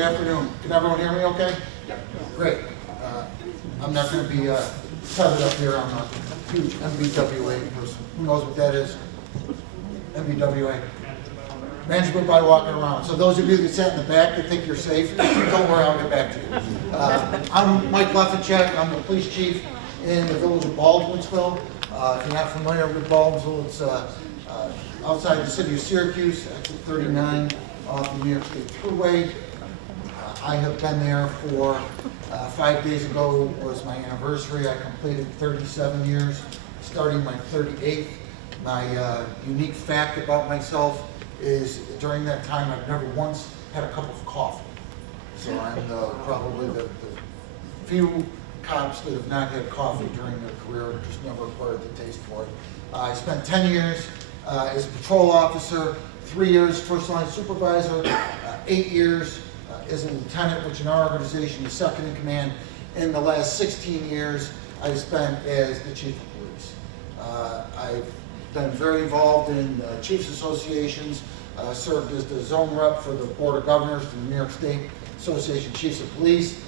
Good afternoon. Can everyone hear me okay? Yeah. Great. I'm not going to be tethered up here. I'm a huge MBWA person. Who knows what that is? MBWA. Management by walking around. So those of you that sat in the back that think you're safe, don't worry, I'll get back to you. I'm Mike Lefacek. I'm the police chief in the village of Baldwinsville. If you're not familiar with Baldwinsville, it's outside the city of Syracuse, exit 39 off the New York State Thruway. I have been there for 5 days ago was my anniversary. I completed 37 years, starting my 38th. My unique fact about myself is during that time I've never once had a cup of coffee. So I'm probably the few cops that have not had coffee during their career, just never acquired the taste for it. I spent 10 years as a patrol officer, 3 years first line supervisor, 8 years as a lieutenant, which in our organization is second in command. In the last 16 years, I've spent as the chief of police. I've been very involved in chiefs associations, served as the zone rep for the Board of Governors for the New York State Association of Chiefs of Police.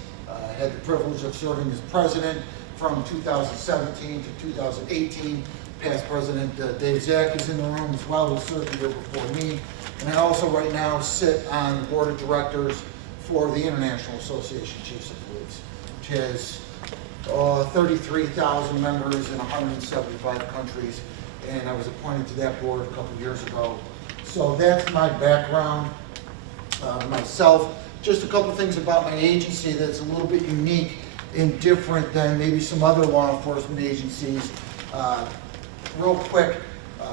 Had the privilege of serving as president from 2017 to 2018. Past President Dave Zack is in the room as well, who served here before me. And I also right now sit on the board of directors for the International Association of Chiefs of Police, which has 33,000 members in 175 countries. And I was appointed to that board a couple years ago. So that's my background, myself. Just a couple things about my agency that's a little bit unique and different than maybe some other law enforcement agencies. Real quick,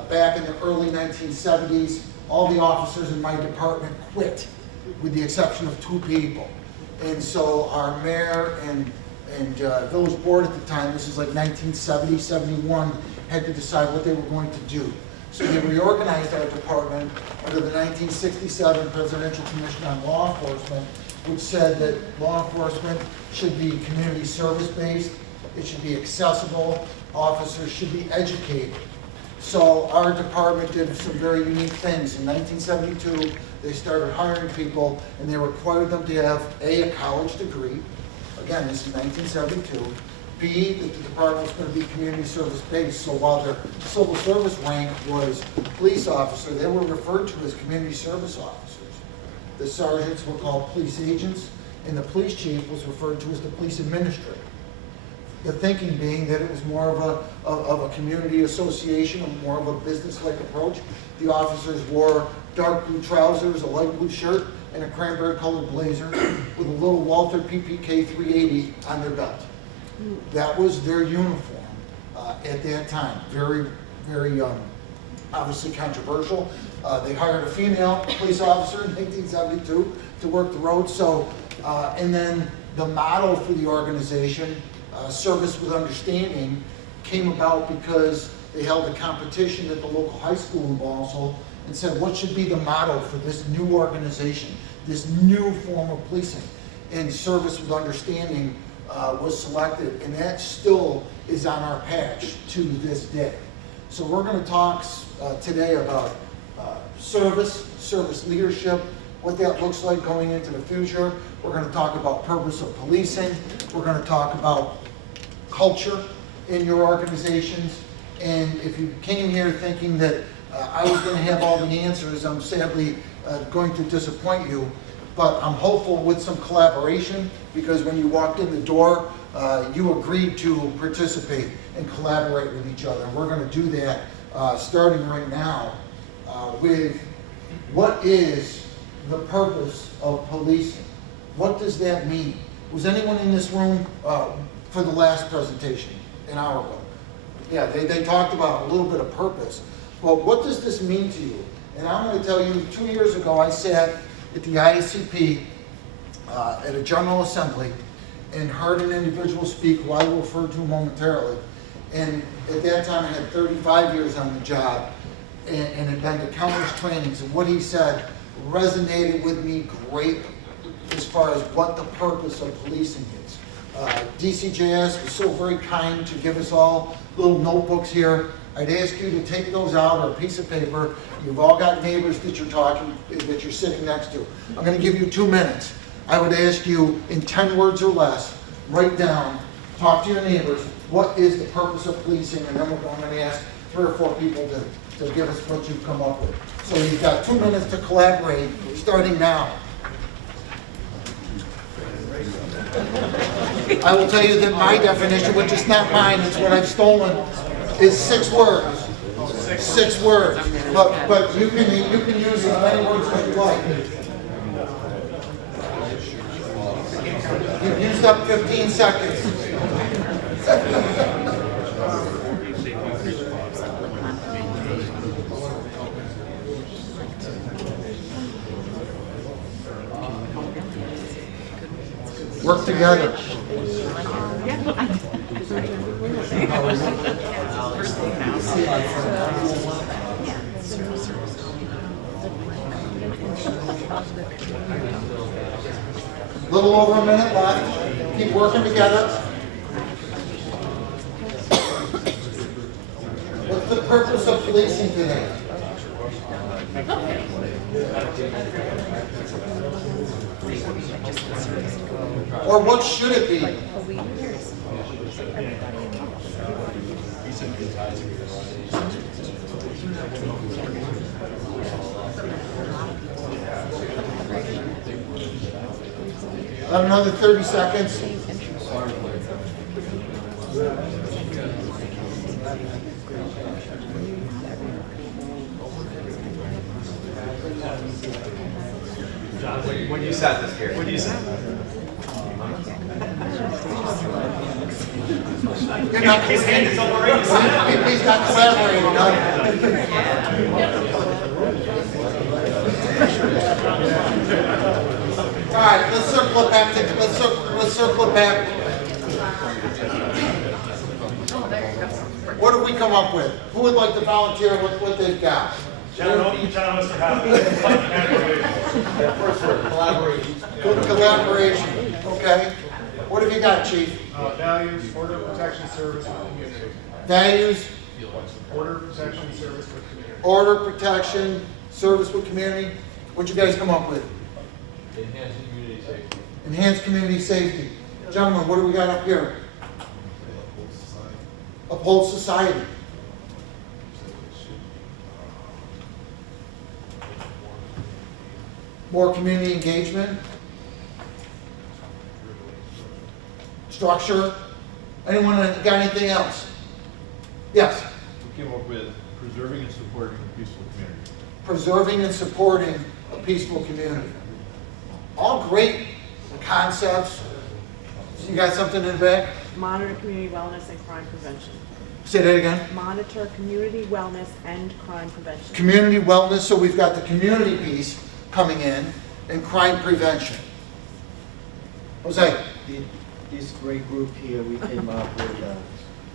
back in the early 1970s, all the officers in my department quit, with the exception of 2 people. And so our mayor and village board at the time, this is like 1970, 71, had to decide what they were going to do. So they reorganized our department under the 1967 Presidential Commission on Law Enforcement, which said that law enforcement should be community service-based, it should be accessible, officers should be educated. So our department did some very unique things. In 1972, they started hiring people, and they required them to have a college degree. Again, this is 1972. B, that the department was going to be community service based. So while their civil service rank was police officer, they were referred to as community service officers. The sergeants were called police agents, and the police chief was referred to as the police administrator. The thinking being that it was more of a community association, more of a business-like approach. The officers wore dark blue trousers, a light blue shirt, and a cranberry-colored blazer with a little Walther PPK 380 on their belt. That was their uniform at that time. Very, very obviously controversial. They hired a female police officer in 1972 to work the road. So, and then the model for the organization, Service with Understanding, came about because they held a competition at the local high school in Ballsville and said, what should be the model for this new organization, this new form of policing? And Service with Understanding was selected, and that still is on our patch to this day. So we're going to talk today about service leadership, what that looks like going into the future. We're going to talk about purpose of policing. We're going to talk about culture in your organizations. And if you came here thinking that I was going to have all the answers, I'm sadly going to disappoint you. But I'm hopeful with some collaboration, because when you walked in the door, you agreed to participate and collaborate with each other. And we're going to do that starting right now with what is the purpose of policing? What does that mean? Was anyone in this room for the last presentation an hour ago? Yeah, they talked about a little bit of purpose. Well, what does this mean to you? And I'm going to tell you, 2 years ago I sat at the IACP at a General Assembly and heard an individual speak who I will refer to momentarily. And at that time I had 35 years on the job and had been to countless trainings. And what he said resonated with me greatly as far as what the purpose of policing is. DCJS was so very kind to give us all little notebooks here. I'd ask you to take those out, or a piece of paper. You've all got neighbors that you're sitting next to. I'm going to give you 2 minutes. I would ask you in 10 words or less, write down, talk to your neighbors, what is the purpose of policing, and then I'm going to ask 3 or 4 people to give us what you've come up with. So you've got 2 minutes to collaborate, starting now. I will tell you that my definition, which is not mine, it's what I've stolen, is 6 words. 6 words. But you can use as many words as you like. You've used up 15 seconds. Work together. A little over a minute left. Keep working together. What's the purpose of policing today? Or what should it be? I have another 30 seconds. When you sat this here. When you sat. You're not, His hand is already set. he's not collaborating. No? All right, let's circle it back. Let's circle it back. What have we come up with? Who would like to volunteer with what they've got? John wants to have First word, collaboration. Good collaboration. Okay. What have you got, Chief? values, order, protection, service with community. Values, Order, protection, service with community. order, protection, service with community. What'd you guys come up with? Enhancing community safety. Enhanced community safety. Gentlemen, what do we got up here? Uphold society. More community engagement. Structure. Anyone got anything else? Yes. We came up with preserving and supporting a peaceful community. Preserving and supporting a peaceful community. All great concepts. You got something in the back? Monitor community wellness and crime prevention. Say that again. Monitor community wellness and crime prevention. Community wellness, so we've got the community piece coming in, and crime prevention. Jose? This great group here, we came up with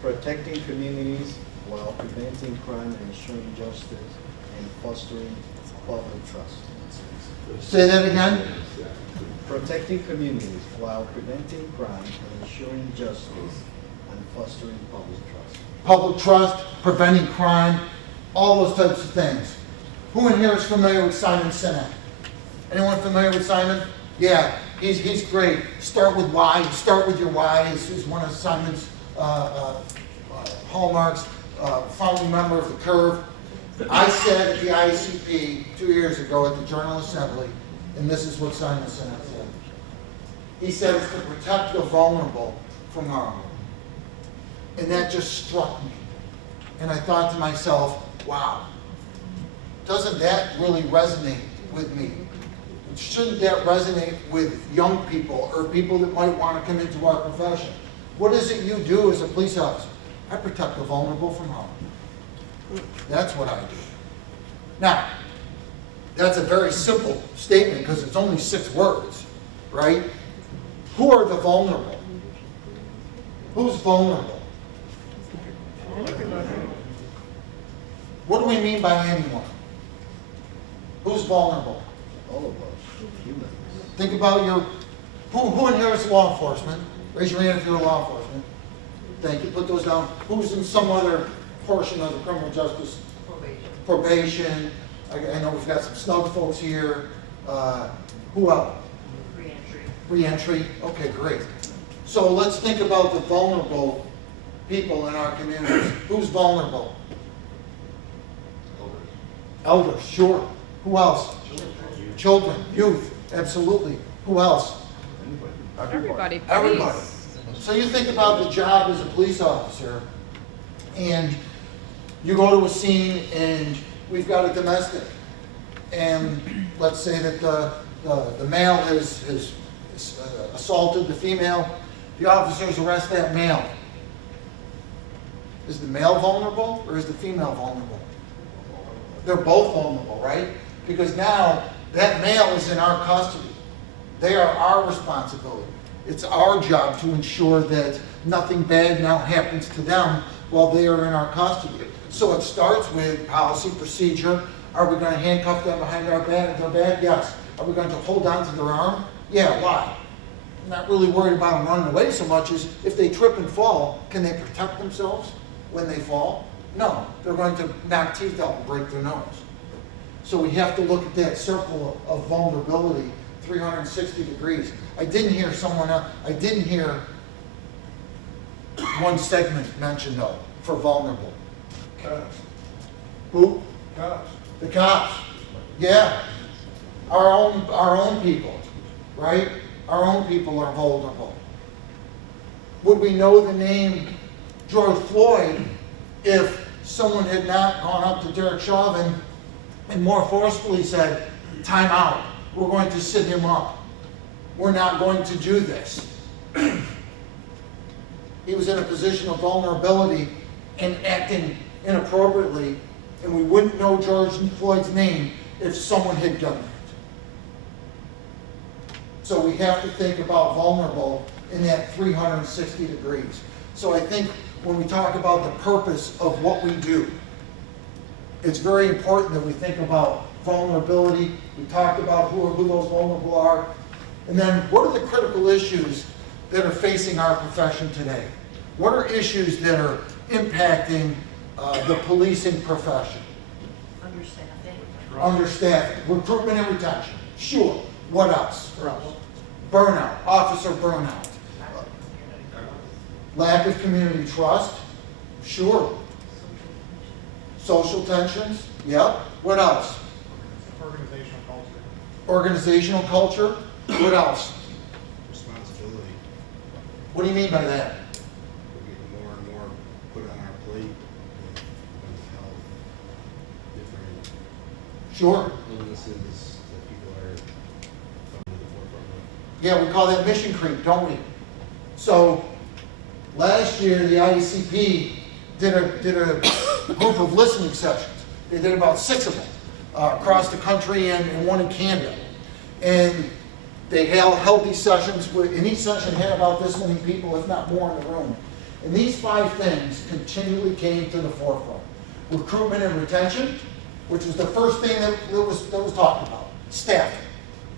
protecting communities while preventing crime and ensuring justice and fostering public trust. Say that again. Protecting communities while preventing crime and ensuring justice and fostering public trust. Public trust, preventing crime, all those types of things. Who in here is familiar with Simon Sinek? Anyone familiar with Simon? Yeah, he's great. Start with why. Start with your why is one of Simon's hallmarks. Founding member of the Curve. I said at the ICP 2 years ago at the General Assembly, and this is what Simon Sinek said. He said it's to protect the vulnerable from harm. And that just struck me. And I thought to myself, wow, doesn't that really resonate with me? Shouldn't that resonate with young people or people that might want to come into our profession? What is it you do as a police officer? I protect the vulnerable from harm. That's what I do. Now, that's a very simple statement because it's only 6 words, right? Who are the vulnerable? Who's vulnerable? What do we mean by anyone? Who's vulnerable? All of us, humans. Think about your, who in here is law enforcement? Raise your hand if you're a law enforcement. Thank you, put those down. Who's in some other portion of the criminal justice? Probation. I know we've got some snug folks here. Who else? Reentry, okay, great. So let's think about the vulnerable people in our communities. Who's vulnerable? Elders, sure. Who else? Children, youth, absolutely. Who else? Everybody, please. Everybody. So you think about the job as a police officer, and you go to a scene and we've got a domestic, and let's say that the male has assaulted the female. The officers arrest that male. Is the male vulnerable or is the female vulnerable? They're both vulnerable, right? Because now that male is in our custody. They are our responsibility. It's our job to ensure that nothing bad now happens to them while they are in our custody. So it starts with policy, procedure. Are we going to handcuff them behind their back? Yes. Are we going to hold on to their arm? Yeah, why? I'm not really worried about them running away so much as if they trip and fall, can they protect themselves when they fall? No, they're going to knock teeth out and break their nose. So we have to look at that circle of vulnerability, 360 degrees. I didn't hear one segment mentioned though, for vulnerable. Cops. Who? Cops. The cops. Yeah. Our own people, right? Our own people are vulnerable. Would we know the name George Floyd if someone had not gone up to Derek Chauvin and more forcefully said, time out, we're going to sit him up. We're not going to do this. He was in a position of vulnerability and acting inappropriately, and we wouldn't know George Floyd's name if someone had done that. So we have to think about vulnerable in that 360 degrees. So I think when we talk about the purpose of what we do, it's very important that we think about vulnerability. We talked about who those vulnerable are. And then what are the critical issues that are facing our profession today? What are issues that are impacting the policing profession? Understaffing, recruitment and retention. Sure. What else? Burnout, officer burnout. Lack of community trust. Sure. Social tensions. Yep. What else? Organizational culture. Organizational culture. What else? Responsibility. What do you mean by that? We're getting more and more put on our plate with mental health, different Sure. illnesses that people are coming to the forefront of. Yeah, we call that mission creep, don't we? So last year, the IACP did a group of listening sessions. They did about 6 of them across the country and one in Canada. And they held these sessions, and each session had about this many people, if not more, in the room. And these 5 things continually came to the forefront. Recruitment and retention, which was the first thing that was talked about. Staffing.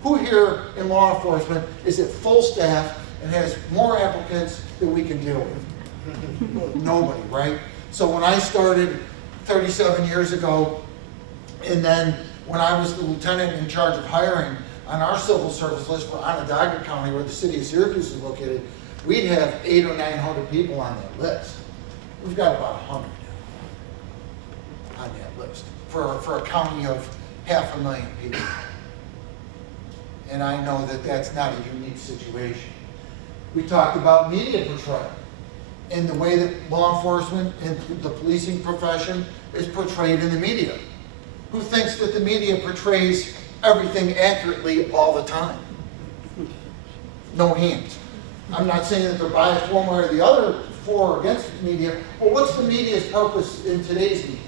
Who here in law enforcement is at full staff and has more applicants than we can deal with? Nobody, right? So when I started 37 years ago, and then when I was the lieutenant in charge of hiring on our civil service list for Onondaga County, where the city of Syracuse is located, we'd have 800 or 900 people on that list. We've got about 100 on that list for a county of 500,000 people. And I know that that's not a unique situation. We talked about media portrayal and the way that law enforcement and the policing profession is portrayed in the media. Who thinks that the media portrays everything accurately all the time? No hands. I'm not saying that they're biased one way or the other for or against the media. Well, what's the media's purpose in today's media?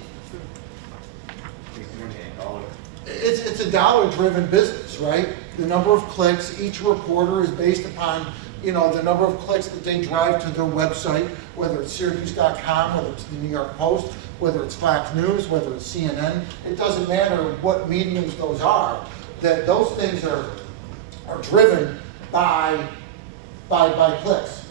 It's a dollar-driven business, right? The number of clicks, each reporter is based upon, the number of clicks that they drive to their website, whether it's Syracuse.com, whether it's the New York Post, whether it's Fox News, whether it's CNN. It doesn't matter what mediums those are, that those things are driven by clicks.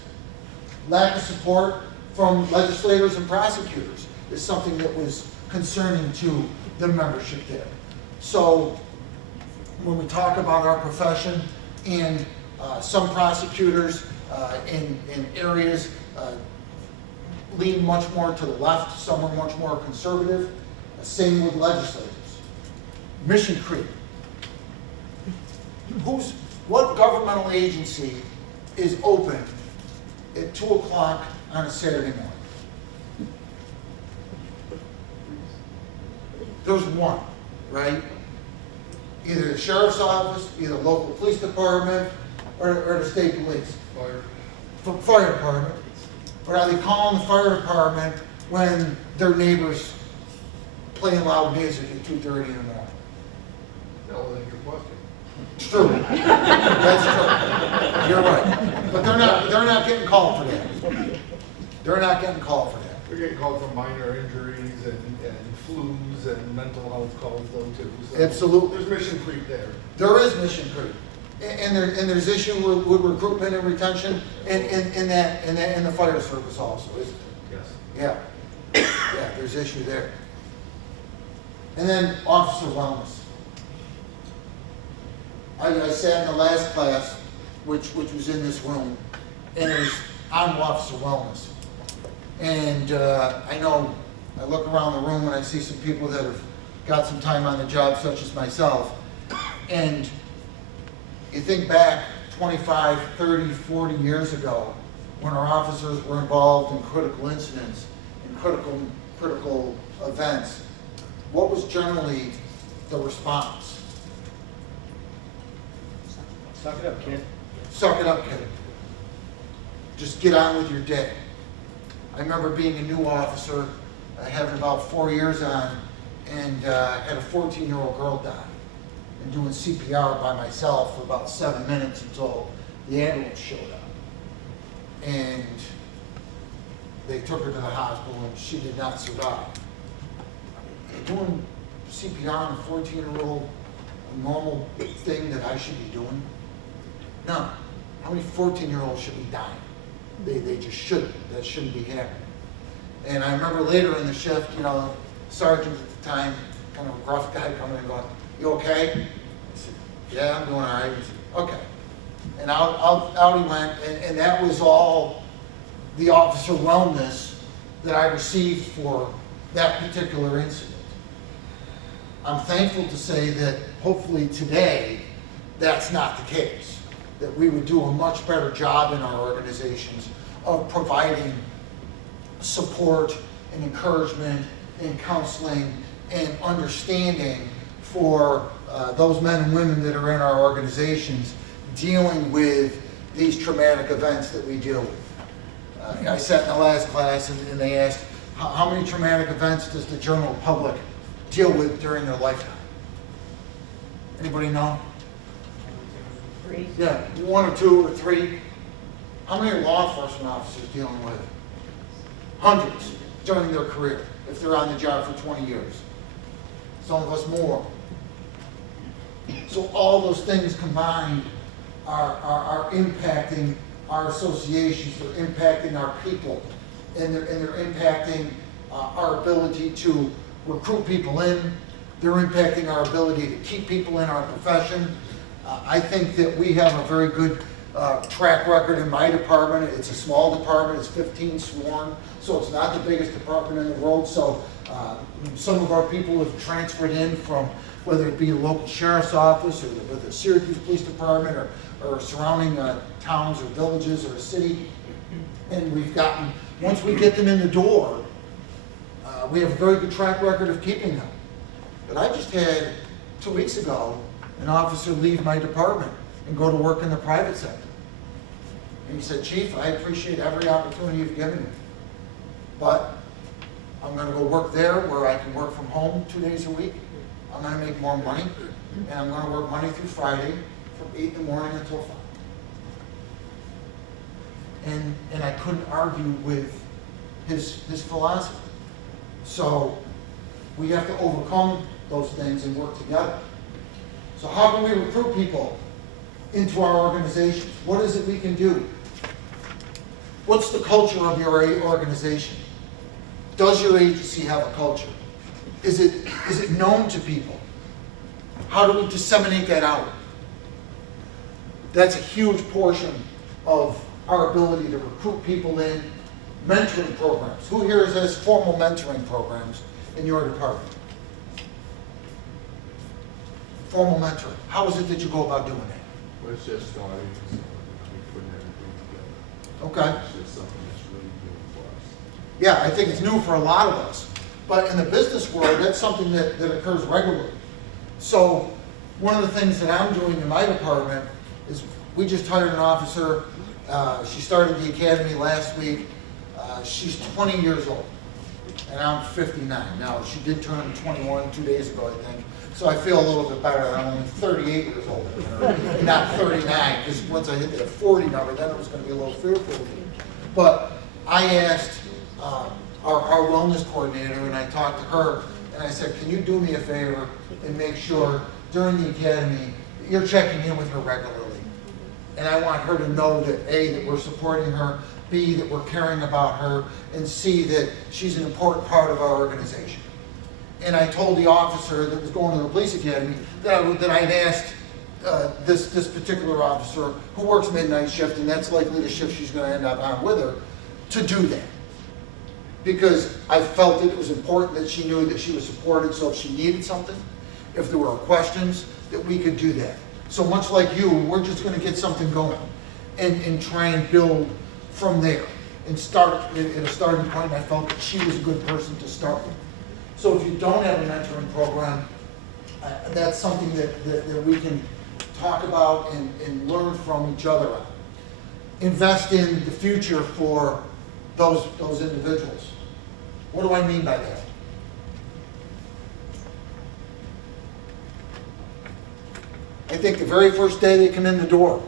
Lack of support from legislators and prosecutors is something that was concerning to the membership there. So when we talk about our profession and Some prosecutors in areas lean much more to the left, some are much more conservative. Same with legislators. Mission creep. What governmental agency is open at 2 o'clock on a Saturday morning? There's one, right? Either the sheriff's office, either local police department, or the state police. Fire department. Or are they calling the fire department when their neighbors playing loud music at 2:30 in the morning? No, then you're busted. It's true. That's true. You're right. But they're not getting called for that. They're not getting called for that. We're getting called for minor injuries and flus and mental health calls though too. So Absolutely. There's mission creep there. There is mission creep. And there's issue with recruitment and retention in the fire service also, isn't it? Yes. Yeah. Yeah, there's issue there. And then officer wellness. I sat in the last class, which was in this room, and it was on officer wellness. And I know, I look around the room and I see some people that have got some time on the job, such as myself, and you think back 25, 30, 40 years ago, when our officers were involved in critical incidents, in critical events, what was generally the response? Suck it up, kid. Suck it up, kid. Just get on with your day. I remember being a new officer, having about 4 years on, and had a 14-year-old girl die, and doing CPR by myself for about 7 minutes until the ambulance showed up. And they took her to the hospital, and she did not survive. Doing CPR on a 14-year-old, a normal thing that I should be doing? No. How many 14-year-olds should be dying? They just shouldn't. That shouldn't be happening. And I remember later in the shift, sergeant at the time, kind of a gruff guy coming in and going, "You okay?" I said, "Yeah, I'm doing all right." He said, "Okay." And out he went, and that was all the officer wellness that I received for that particular incident. I'm thankful to say that hopefully today, that's not the case. That we would do a much better job in our organizations of providing support and encouragement and counseling and understanding for those men and women that are in our organizations dealing with these traumatic events that we deal with. I sat in the last class and they asked, how many traumatic events does the general public deal with during their lifetime? Anybody know? 3. Yeah, 1 or 2 or 3. How many are law enforcement officers dealing with? Hundreds during their career, if they're on the job for 20 years. Some of us more. So all those things combined are impacting our associations, they're impacting our people, and they're impacting our ability to recruit people in, they're impacting our ability to keep people in our profession. I think that we have a very good track record in my department. It's a small department, it's 15 sworn, so it's not the biggest department in the world. So some of our people have transferred in from whether it be a local sheriff's office or the Syracuse Police Department or surrounding towns or villages or a city. And we've gotten, once we get them in the door, we have a very good track record of keeping them. But I just had 2 weeks ago an officer leave my department and go to work in the private sector. And he said, "Chief, I appreciate every opportunity you've given me, but I'm going to go work there where I can work from home 2 days a week. I'm going to make more money, and I'm going to work Monday through Friday from 8 in the morning until 5. And I couldn't argue with his philosophy. So we have to overcome those things and work together. So how can we recruit people into our organizations? What is it we can do? What's the culture of your organization? Does your agency have a culture? Is it known to people? How do we disseminate that out? That's a huge portion of our ability to recruit people in. Mentoring programs. Who here has formal mentoring programs in your department? Formal mentoring. How is it that you go about doing that? Well, it's just starting, so we're putting everything together. Okay. It's just something that's really new for us. Yeah, I think it's new for a lot of us. But in the business world, that's something that occurs regularly. So one of the things that I'm doing in my department is we just hired an officer. She started the academy last week. She's 20 years old, and I'm 59. Now, she did turn 21 2 days ago, I think. So I feel a little bit better. I'm only 38 years old, not 39, because once I hit that 40 number, then it was going to be a little fearful of me. But I asked our wellness coordinator, and I talked to her, and I said, can you do me a favor and make sure during the academy that you're checking in with her regularly? And I want her to know that A, that we're supporting her, B, that we're caring about her, and C, that she's an important part of our organization. And I told the officer that was going to the police academy that I'd asked this particular officer who works midnight shift, and that's likely the shift she's going to end up on with her, to do that. Because I felt that it was important that she knew that she was supported, so if she needed something, if there were questions, that we could do that. So much like you, we're just going to get something going and try and build from there and start at a starting point. And I felt that she was a good person to start with. So if you don't have a mentoring program, that's something that we can talk about and learn from each other on. Invest in the future for those individuals. What do I mean by that? I think the very first day they come in the door,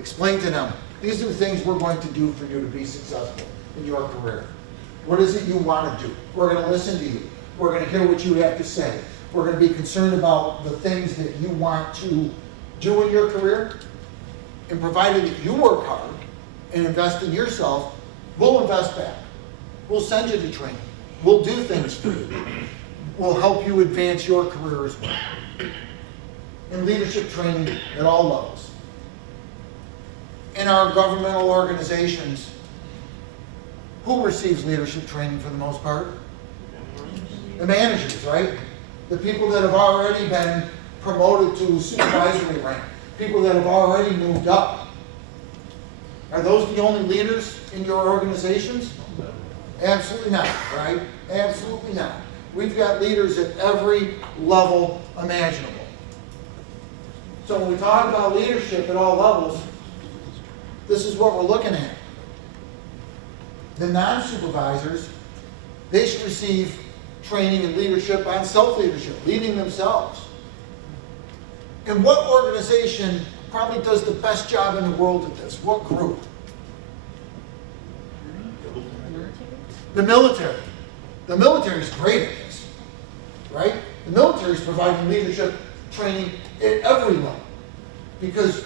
explain to them, these are the things we're going to do for you to be successful in your career. What is it you want to do? We're going to listen to you. We're going to hear what you have to say. We're going to be concerned about the things that you want to do in your career. And provided that you work hard and invest in yourself, we'll invest back. We'll send you to training. We'll do things for you. We'll help you advance your career as well. In leadership training at all levels. In our governmental organizations, who receives leadership training for the most part? The managers, right? The people that have already been promoted to supervisory rank. People that have already moved up. Are those the only leaders in your organizations? Absolutely not, right? Absolutely not. We've got leaders at every level imaginable. So when we talk about leadership at all levels, this is what we're looking at. The non-supervisors, they should receive training in leadership on self-leadership, leading themselves. And what organization probably does the best job in the world at this? What group? The military. The military is great at this, right? The military is providing leadership training at every level because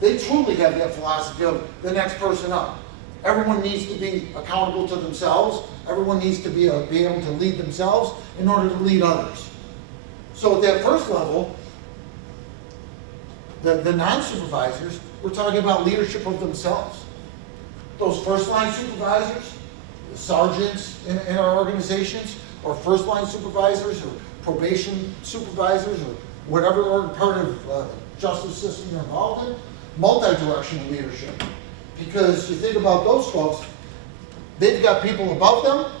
they truly have that philosophy of the next person up. Everyone needs to be accountable to themselves. Everyone needs to be able to lead themselves in order to lead others. So at that first level, the non-supervisors, we're talking about leadership of themselves. Those first-line supervisors, the sergeants in our organizations, or first-line supervisors, or probation supervisors, or whatever part of the justice system you're involved in, multi-directional leadership. Because you think about those folks, they've got people above them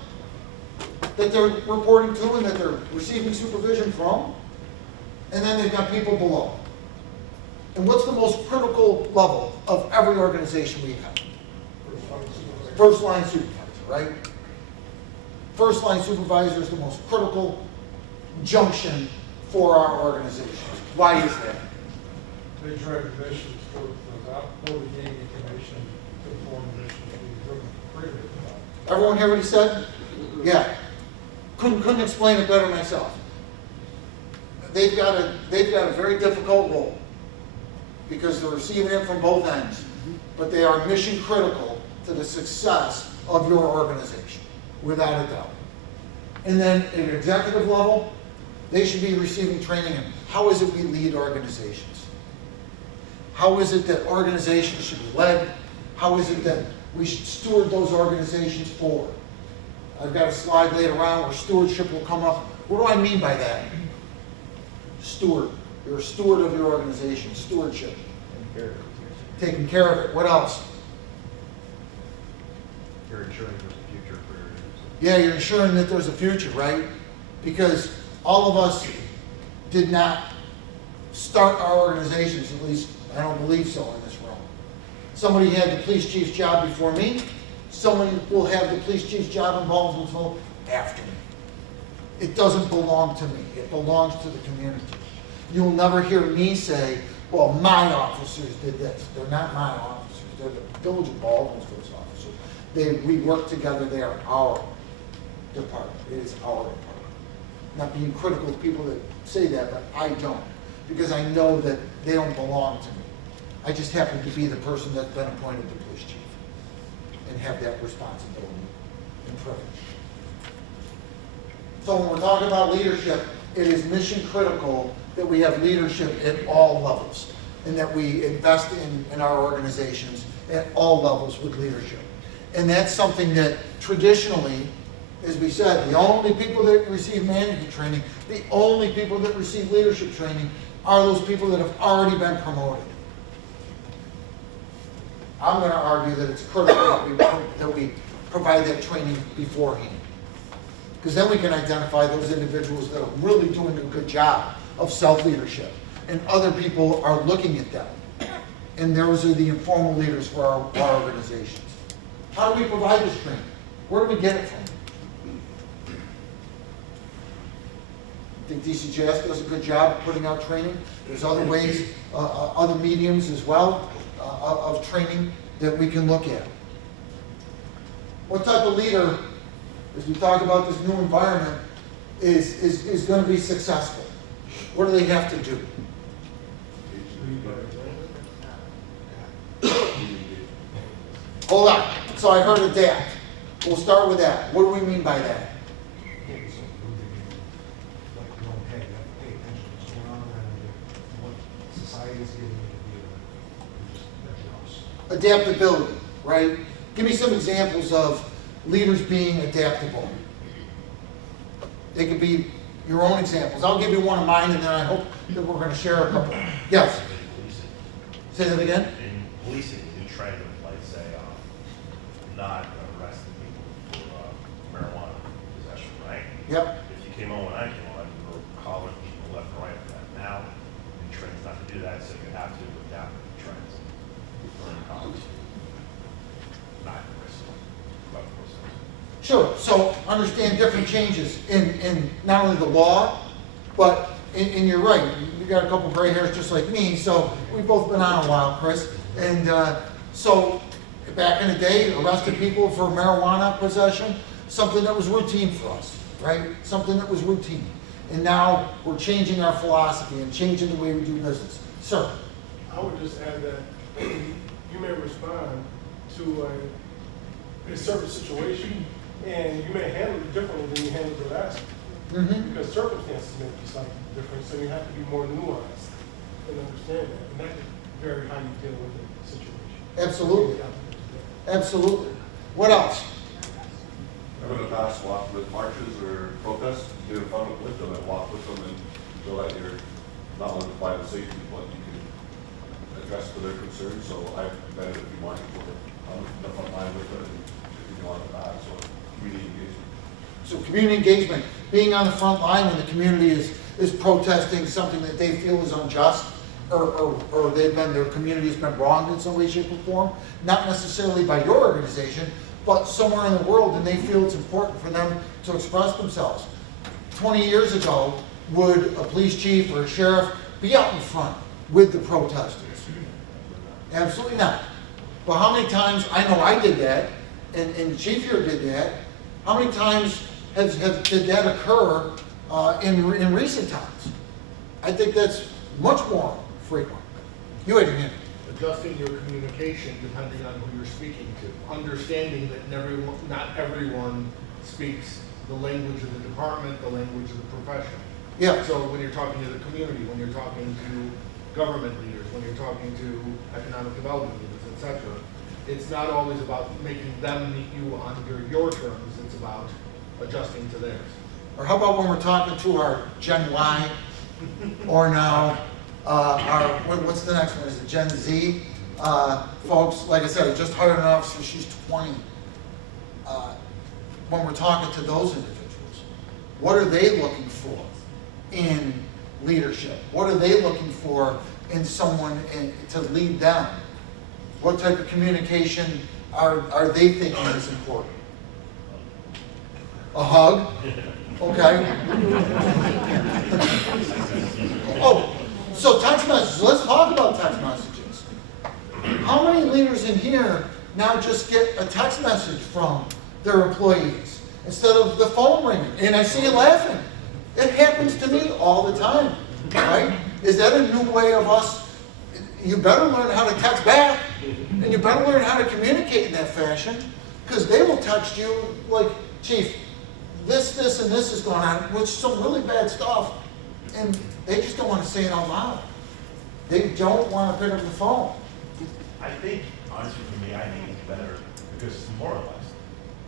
that they're reporting to and that they're receiving supervision from, and then they've got people below. And what's the most critical level of every organization we have? First line supervisor, right? First line supervisor is the most critical junction for our organizations. Why is that? They drive the missions without the gaming commission to form missions. Everyone hear what he said? Yeah. Couldn't explain it better myself. They've got a very difficult role because they're receiving it from both ends, but they are mission critical to the success of your organization, without a doubt. And then at an executive level, they should be receiving training in how is it we lead organizations? How is it that organizations should be led? How is it that we should steward those organizations forward? I've got a slide later on where stewardship will come up. What do I mean by that? Steward. You're a steward of your organization. Stewardship. Taking care of it. What else? You're ensuring there's a future for your university. Yeah, you're ensuring that there's a future, right? Because all of us did not start our organizations, at least I don't believe so in this room. Somebody had the police chief's job before me. Someone will have the police chief's job in Baldwinsville after me. It doesn't belong to me. It belongs to the community. You'll never hear me say, well, my officers did this. They're not my officers. They're the Village of Baldwinsville's officers. We work together. They are our department. It is our department. Not being critical of people that say that, but I don't. Because I know that they don't belong to me. I just happen to be the person that's been appointed the police chief and have that responsibility and privilege. So when we're talking about leadership, it is mission critical that we have leadership at all levels and that we invest in our organizations at all levels with leadership. And that's something that traditionally, as we said, the only people that receive management training, the only people that receive leadership training are those people that have already been promoted. I'm going to argue that it's critical that we provide that training beforehand. Because then we can identify those individuals that are really doing a good job of self-leadership. And other people are looking at them. And those are the informal leaders for our organizations. How do we provide this training? Where do we get it from? I think DCJS does a good job of putting out training. There's other ways, other mediums as well of training that we can look at. What type of leader, as we talk about this new environment, is going to be successful? What do they have to do? Hold on. So I heard adapt. We'll start with that. What do we mean by that? Adaptability, right? Give me some examples of leaders being adaptable. They could be your own examples. I'll give you one of mine, and then I hope that we're going to share a couple. Yes? Say that again? In policing, you try to, like, say, not arresting people for marijuana possession, right? Yep. If you came on when I came on, you were collaring people left and right for that. Now, the trend's not to do that, so you have to adapt to the trends. Learn college. Not risk, but of course. Sure. So understand different changes in not only the law, but and you're right. You got a couple gray hairs just like me, so we've both been on a while, Chris. And so back in the day, arrested people for marijuana possession, something that was routine for us, right? Something that was routine. And now we're changing our philosophy and changing the way we do business. Sir? I would just add that you may respond to a certain situation, and you may handle it differently than you handled the last one. Mm-hmm. Because circumstances may be slightly different, so you have to be more nuanced and understand that. And that could vary how you deal with the situation. Absolutely. Absolutely. What else? I've in the past walked with marches or protests, get in front with them and walk with them and show that you're not only by the safety, but you can address to their concerns. So I've been at a few marches with on the front line with them and if you want to back. So community engagement. So community engagement, being on the front line when the community is protesting something that they feel is unjust, or their community has been wronged in some way, shape, or form, not necessarily by your organization, but somewhere in the world, and they feel it's important for them to express themselves. 20 years ago, would a police chief or a sheriff be out in front with the protesters? Absolutely not. But how many times, I know I did that, and the chief here did that, how many times did that occur in recent times? I think that's much more frequent. You had your hand. Adjusting your communication depending on who you're speaking to. Understanding that not everyone speaks the language of the department, the language of the profession. Yeah. So when you're talking to the community, when you're talking to government leaders, when you're talking to economic development leaders, et cetera. It's not always about making them meet you under your terms, it's about adjusting to theirs. Or how about when we're talking to our Gen Y, or now, what's the next one, is it Gen Z? Folks, like I said, I just hired an officer, she's 20. When we're talking to those individuals, what are they looking for in leadership? What are they looking for in someone to lead them? What type of communication are they thinking is important? A hug? Okay. Oh, so text messages. Let's talk about text messages. How many leaders in here now just get a text message from their employees instead of the phone ringing? And I see you laughing. It happens to me all the time, right? Is that a new way of us? You better learn how to text back, and you better learn how to communicate in that fashion, because they will text you like, Chief, this, and this is going on, which is some really bad stuff, and they just don't want to say it out loud. They don't want to pick up the phone. I think, honestly, for me, I think it's better because it's demoralized.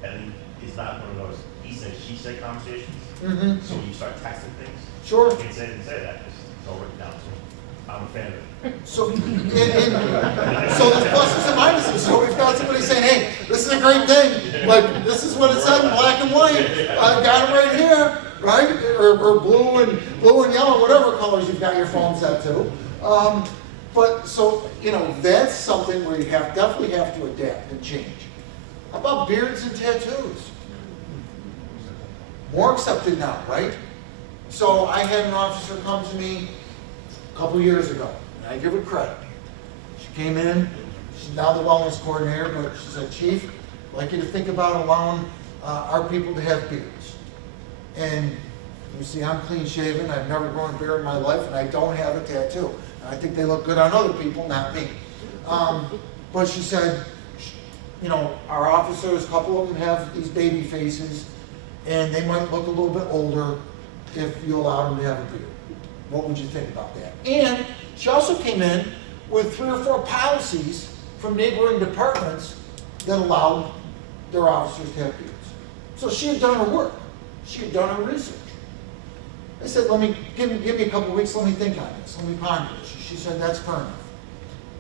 And it's not one of those he said, she said conversations. Mm-hmm. So when you start texting things, Sure. you can't say it and say that, it's all written down. So I'm a fan of it. So, so there's pluses and minuses. So we've got somebody saying, hey, this is a great thing. Like, this is what it said in black and white. I've got it right here, right? Or blue and yellow, whatever colors you've got your phone set to. But so, that's something where you definitely have to adapt and change. How about beards and tattoos? More accepted now, right? So I had an officer come to me a couple years ago, and I give her credit. She came in, she's now the wellness coordinator, but she said, Chief, I'd like you to think about allowing our people to have beards. And you see, I'm clean shaven, I've never grown a beard in my life, and I don't have a tattoo. And I think they look good on other people, not me. But she said, our officers, a couple of them have these baby faces, and they might look a little bit older if you allow them to have a beard. What would you think about that? And she also came in with 3 or 4 policies from neighboring departments that allowed their officers to have beards. So she had done her work. She had done her research. I said, give me a couple of weeks, let me think on this, let me ponder this. She said, that's fair enough.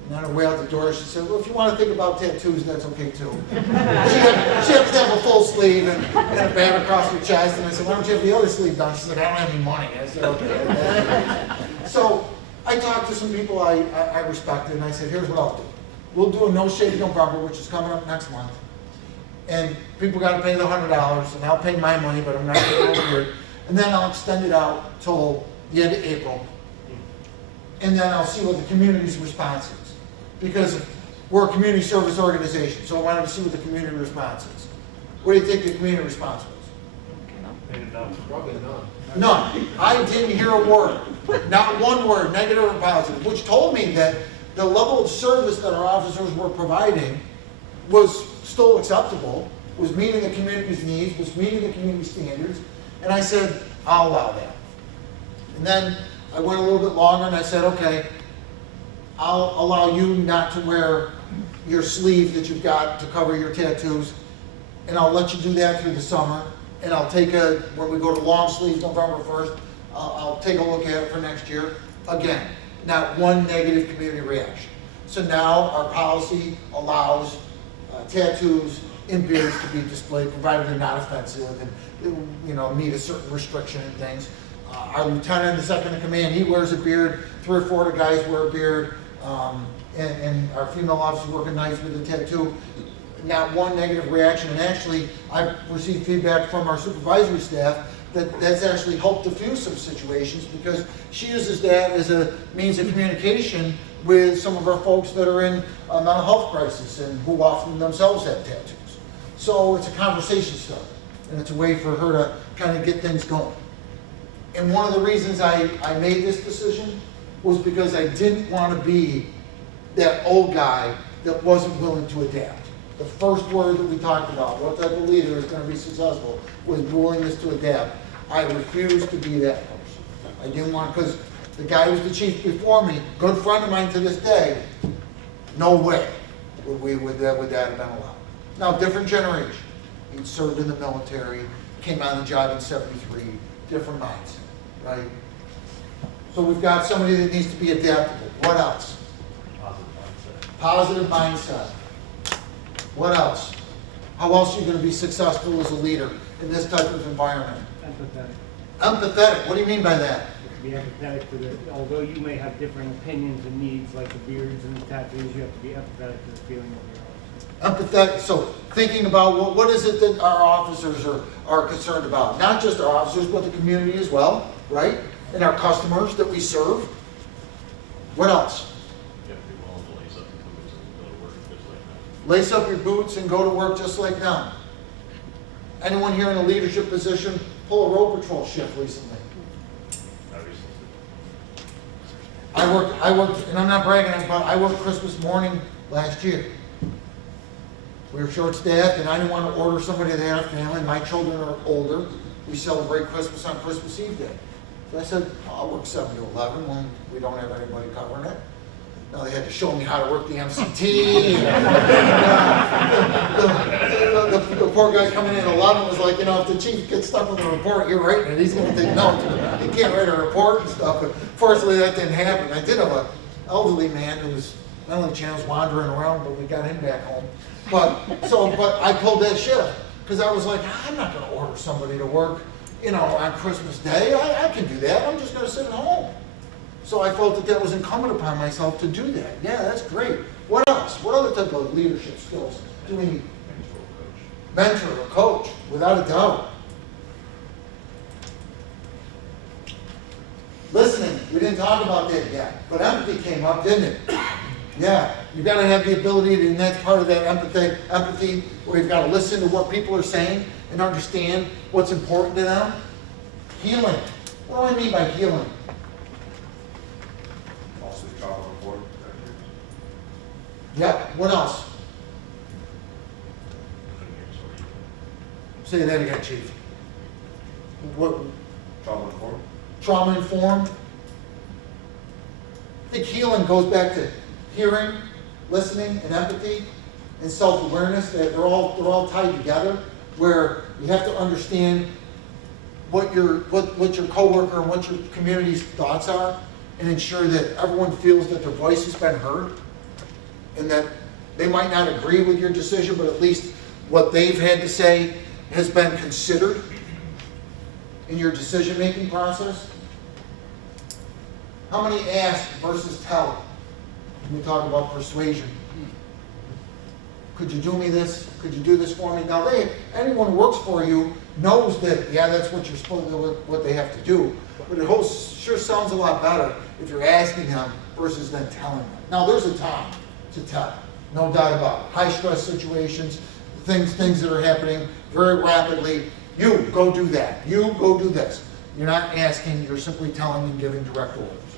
And on her way out the door, she said, well, if you want to think about tattoos, that's okay too. She had to have a full sleeve and a band across her chest. And I said, why don't you have the other sleeve done? She said, I don't have any money. I said, okay. So I talked to some people I respected, and I said, here's what I'll do. We'll do a No Shave November, which is coming up next month. And people got to pay the $100, and I'll pay my money, but I'm not going to go weird. And then I'll extend it out till the end of April. And then I'll see what the community's response is. Because we're a community service organization, so I wanted to see what the community response is. What do you think the community response was? Probably none. None. I didn't hear a word. Not one word, negative or positive, which told me that the level of service that our officers were providing was still acceptable, was meeting the community's needs, was meeting the community standards, and I said, I'll allow that. And then I went a little bit longer and I said, okay, I'll allow you not to wear your sleeve that you've got to cover your tattoos, and I'll let you do that through the summer, and I'll take when we go to long sleeves November 1st, I'll take a look at it for next year. Again, not one negative community reaction. So now our policy allows tattoos and beards to be displayed, provided they're not offensive and meet a certain restriction and things. Our lieutenant, the second in command, he wears a beard. 3 or 4 of the guys wear a beard. And our female officers working nights with a tattoo. Not one negative reaction. And actually, I've received feedback from our supervisory staff that that's actually helped diffuse some situations, because she uses that as a means of communication with some of our folks that are in a mental health crisis and who often themselves have tattoos. So it's a conversation starter, and it's a way for her to kind of get things going. And one of the reasons I made this decision was because I didn't want to be that old guy that wasn't willing to adapt. The first word that we talked about, what type of leader is going to be successful, was willingness to adapt. I refused to be that person. I didn't want, because The guy who was the chief before me, good friend of mine to this day, no way would that have been allowed. Now, different generation. He served in the military, came on the job in '73, different mindset, right? So we've got somebody that needs to be adaptable. What else? Positive mindset. What else? How else are you going to be successful as a leader in this type of environment? Empathetic. Empathetic. What do you mean by that? You have to be empathetic to the, although you may have different opinions and needs, like the beards and the tattoos, you have to be empathetic to the feeling of your own. Empathetic. So thinking about what is it that our officers are concerned about? Not just our officers, but the community as well, right? And our customers that we serve. What else? You have to be willing to lace up your boots and go to work just like that. Lace up your boots and go to work just like them. Anyone here in a leadership position pull a road patrol shift recently? Not recently. I worked, and I'm not bragging, but I worked Christmas morning last year. We were short-staffed, and I didn't want to order somebody that had a family. My children are older. We celebrate Christmas on Christmas Eve day. So I said, I'll work 7 to 11 when we don't have anybody covering it. Now they had to show me how to work the MCT. The poor guy coming in at 11 was like, if the chief gets stuck with a report, you're writing it. He's going to take notes. He can't write a report and stuff. But fortunately, that didn't happen. I did have an elderly man who was not only channels wandering around, but we got him back home. But I pulled that shift because I was like, I'm not going to order somebody to work, on Christmas Day. I can do that. I'm just going to sit at home. So I felt that was incumbent upon myself to do that. Yeah, that's great. What else? What other type of leadership skills do we need? Mentor or coach, without a doubt. Listening, we didn't talk about that yet, but empathy came up, didn't it? Yeah, you've got to have the ability to, and that's part of that empathy where you've got to listen to what people are saying and understand what's important to them. Healing. What do I mean by healing? Also trauma report. Yep, what else? Say that again, Chief. What? Trauma informed. Trauma informed. I think healing goes back to hearing, listening, and empathy, and self-awareness. They're all tied together. Where you have to understand what your coworker and what your community's thoughts are, and ensure that everyone feels that their voice has been heard, and that they might not agree with your decision, but at least what they've had to say has been considered in your decision-making process. How many ask versus tell? We talk about persuasion. Could you do me this? Could you do this for me? Now, anyone who works for you knows that, yeah, that's what you're supposed to, what they have to do. But it sure sounds a lot better if you're asking them versus then telling them. Now, there's a time to tell, no doubt about it. High-stress situations, things that are happening very rapidly. You go do that. You go do this. You're not asking. You're simply telling and giving direct orders.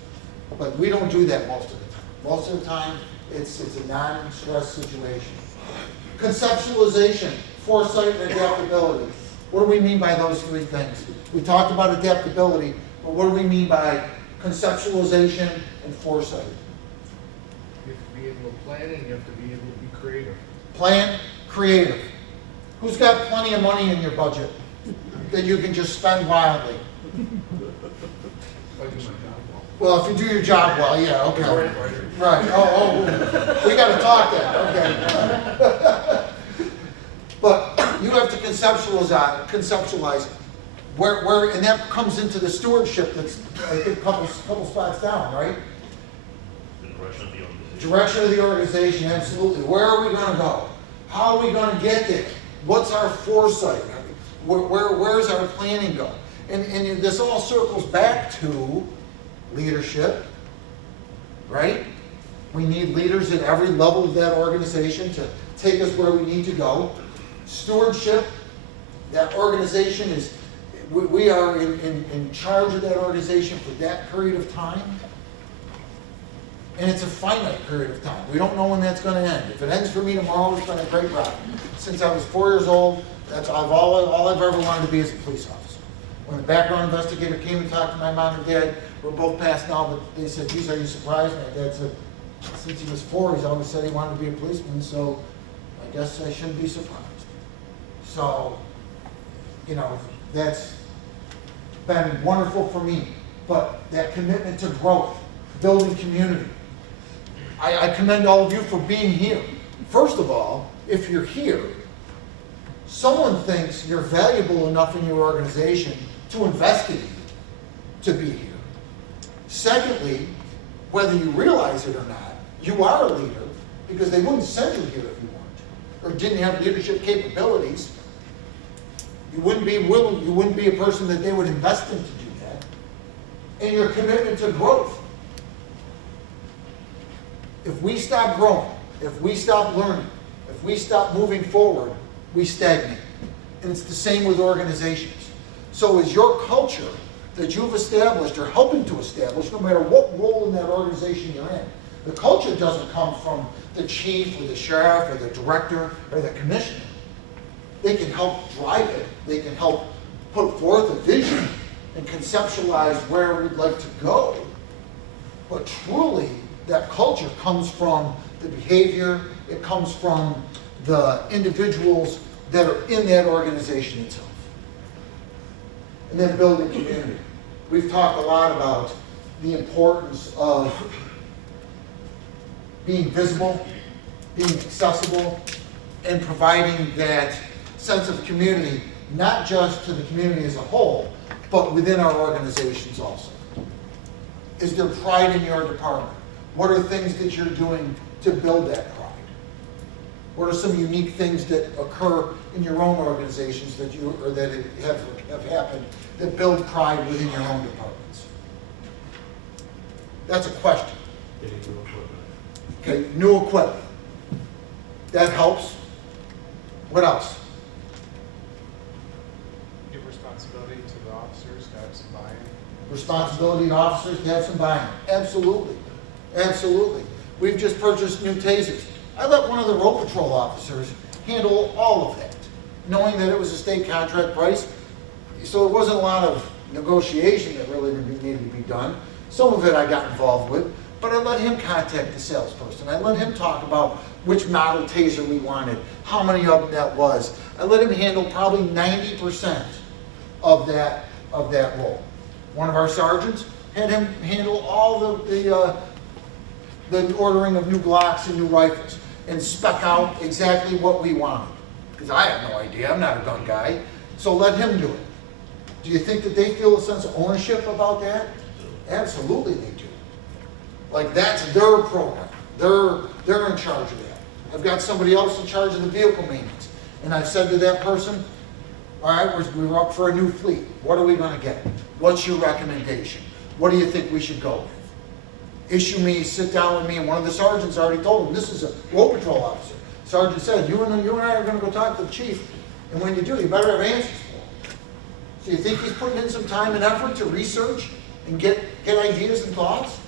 But we don't do that most of the time. Most of the time, it's a non-stress situation. Conceptualization, foresight, and adaptability. What do we mean by those three things? We talked about adaptability, but what do we mean by conceptualization and foresight? You have to be able to plan and you have to be able to be creative. Plan, creative. Who's got plenty of money in your budget that you can just spend wildly? If I do my job well. Well, if you do your job well, yeah, okay. Right. Oh, we got to talk then. Okay. But you have to conceptualize where, and that comes into the stewardship that's I think a couple spots down, right? The direction of the organization. Direction of the organization, absolutely. Where are we going to go? How are we going to get there? What's our foresight? Where's our planning going? And this all circles back to leadership, right? We need leaders at every level of that organization to take us where we need to go. Stewardship, that organization is, we are in charge of that organization for that period of time. And it's a finite period of time. We don't know when that's going to end. If it ends for me tomorrow, it's been a great ride. Since I was 4 years old, that's all I've ever wanted to be as a police officer. When the background investigator came and talked to my mom and dad, We're both past now, but they said, geez, are you surprised? My dad said, since he was 4, he's always said he wanted to be a policeman, so I guess I shouldn't be surprised. So, you know, that's been wonderful for me. But that commitment to growth, building community. I commend all of you for being here. First of all, if you're here, someone thinks you're valuable enough in your organization to invest in you to be here. Secondly, whether you realize it or not, you are a leader because they wouldn't send you here if you weren't, or didn't have leadership capabilities. You wouldn't be willing, you wouldn't be a person that they would invest in to do that. And your commitment to growth. If we stop growing, if we stop learning, if we stop moving forward, we stagnate. And it's the same with organizations. So is your culture that you've established or helping to establish, no matter what role in that organization you're in, the culture doesn't come from the chief or the sheriff or the director or the commissioner. They can help drive it. They can help put forth a vision and conceptualize where we'd like to go. But truly, that culture comes from the behavior. It comes from the individuals that are in that organization itself. And then building community. We've talked a lot about the importance of being visible, being accessible, and providing that sense of community, not just to the community as a whole, but within our organizations also. Is there pride in your department? What are things that you're doing to build that pride? What are some unique things that occur in your own organizations that you or that have happened that build pride within your own departments? That's a question. Getting new equipment. Okay, new equipment. That helps. What else? Give responsibility to the officers to have some buy-in. Responsibility to officers to have some buy-in. Absolutely. Absolutely. We've just purchased new tasers. I let one of the road patrol officers handle all of that, knowing that it was a state contract price. So there wasn't a lot of negotiation that really needed to be done. Some of it I got involved with, but I let him contact the salesperson. I let him talk about which model taser we wanted, how many of them that was. I let him handle probably 90% of that role. One of our sergeants had him handle all the ordering of new Glocks and new rifles and spec out exactly what we wanted. Because I have no idea, I'm not a gun guy. So let him do it. Do you think that they feel a sense of ownership about that? Absolutely they do. Like that's their program. They're in charge of that. I've got somebody else in charge of the vehicle maintenance. And I've said to that person, all right, we're up for a new fleet. What are we going to get? What's your recommendation? What do you think we should go with? Sit down with me, and one of the sergeants already told him, this is a road patrol officer. Sergeant said, you and I are going to go talk to the chief, and when you do, you better have answers for him. So you think he's putting in some time and effort to research and get ideas and thoughts?